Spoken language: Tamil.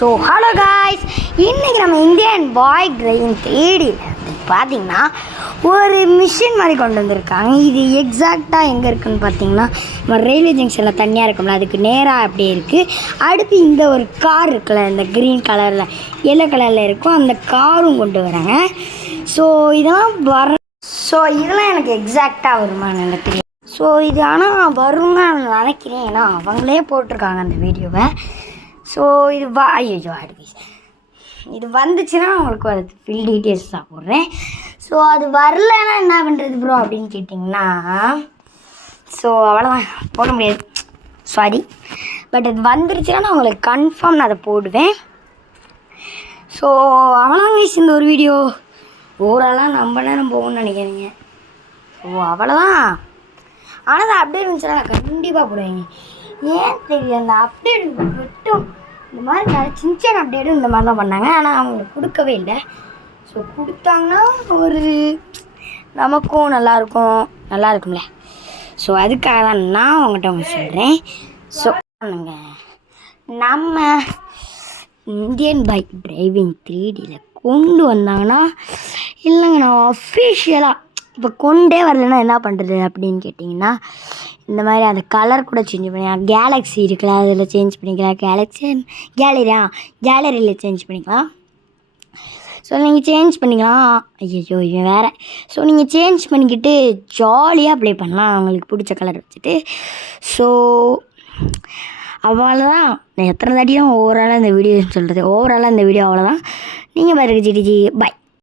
ஸோ ஹலோ காய்ஸ், இன்றைக்கி நம்ம இந்தியன் பாய் டிரைவிங் 3Dயில் பார்த்திங்கன்னா ஒரு மிஷின் மாதிரி கொண்டு வந்திருக்காங்க. இது எக்ஸாக்டாக எங்கே இருக்குதுன்னு பார்த்தீங்கன்னா, நம்ம ரயில்வே ஜங்ஷனில் தனியாக இருக்கும்ல, அதுக்கு நேராக அப்படியே இருக்குது. அடுத்து இந்த ஒரு கார் இருக்குல்ல, இந்த க்ரீன் கலரில் எல்லோ கலரில் இருக்கும், அந்த காரும் கொண்டு வராங்க. ஸோ இதெல்லாம் எனக்கு எக்ஸாக்டாக வருமானு எனக்கு தெரியும். ஸோ இது ஆனால் வருங்க நான் நினைக்கிறேன், ஏன்னா அவங்களே போட்டிருக்காங்க அந்த வீடியோவை. ஸோ இது இது வந்துச்சுன்னா உங்களுக்கு ஒரு ஃபுல் டீட்டெயில்ஸ் தான் போடுறேன். ஸோ அது வரலைன்னா என்ன பண்ணுறது ப்ரோ அப்படின்னு கேட்டிங்கன்னா, ஸோ அவ்வளோதான், போட முடியாது, சாரி. பட் அது வந்துருச்சுன்னா நான் உங்களுக்கு கன்ஃபார்ம் நான் அதை போடுவேன். ஸோ அவ்வளோதாங்க இந்த ஒரு வீடியோ. ஓவராலாக நம்ம நேரம் போகணும்னு நினைக்கிறீங்க. ஸோ அவ்வளோதான். ஆனால் அது அப்டேட் இருந்துச்சுன்னா நான் கண்டிப்பாக போடுவேங்க. ஏன் தெரியும், அந்த அப்டேட் விட்டும் இந்த மாதிரி நிறைய சின்ன அப்டேட்டும் இந்த மாதிரி தான் பண்ணாங்க. ஆனால் அவங்க கொடுக்கவே இல்லை. ஸோ கொடுத்தாங்கன்னா ஒரு நமக்கும் நல்லா இருக்கும்ல. ஸோ அதுக்காக தான் நான் உங்கள்கிட்ட ஒன்று சொல்கிறேன். ஸோ நம்ம இந்தியன் பைக் டிரைவிங் 3Dயில் கொண்டு வந்தாங்கன்னா, இல்லைங்க நான் அஃபிஷியலாக இப்போ கொண்டே வரலைன்னா என்ன பண்ணுறது அப்படின்னு கேட்டிங்கன்னா, இந்த மாதிரி அந்த கலர் கூட சேஞ்ச் பண்ணிக்கலாம். கேலக்ஸி இருக்குல்ல, அதில் சேஞ்ச் பண்ணிக்கலாம். கேலரியில் சேஞ்ச் பண்ணிக்கலாம். ஸோ நீங்கள் சேஞ்ச் பண்ணிக்கலாம். ஐயோ இவன் வேறு. ஸோ நீங்கள் சேஞ்ச் பண்ணிக்கிட்டு ஜாலியாக ப்ளே பண்ணலாம் அவங்களுக்கு பிடிச்ச கலர் வச்சுட்டு. ஸோ அவ்வளோதான். நான் எத்தனை தாட்டியும் ஓவராலாக இந்த வீடியோ சொல்கிறது. ஓவராலாக இந்த வீடியோ அவ்வளோதான். நீங்கள் பாருங்க, ஜிடிஜி பாய்.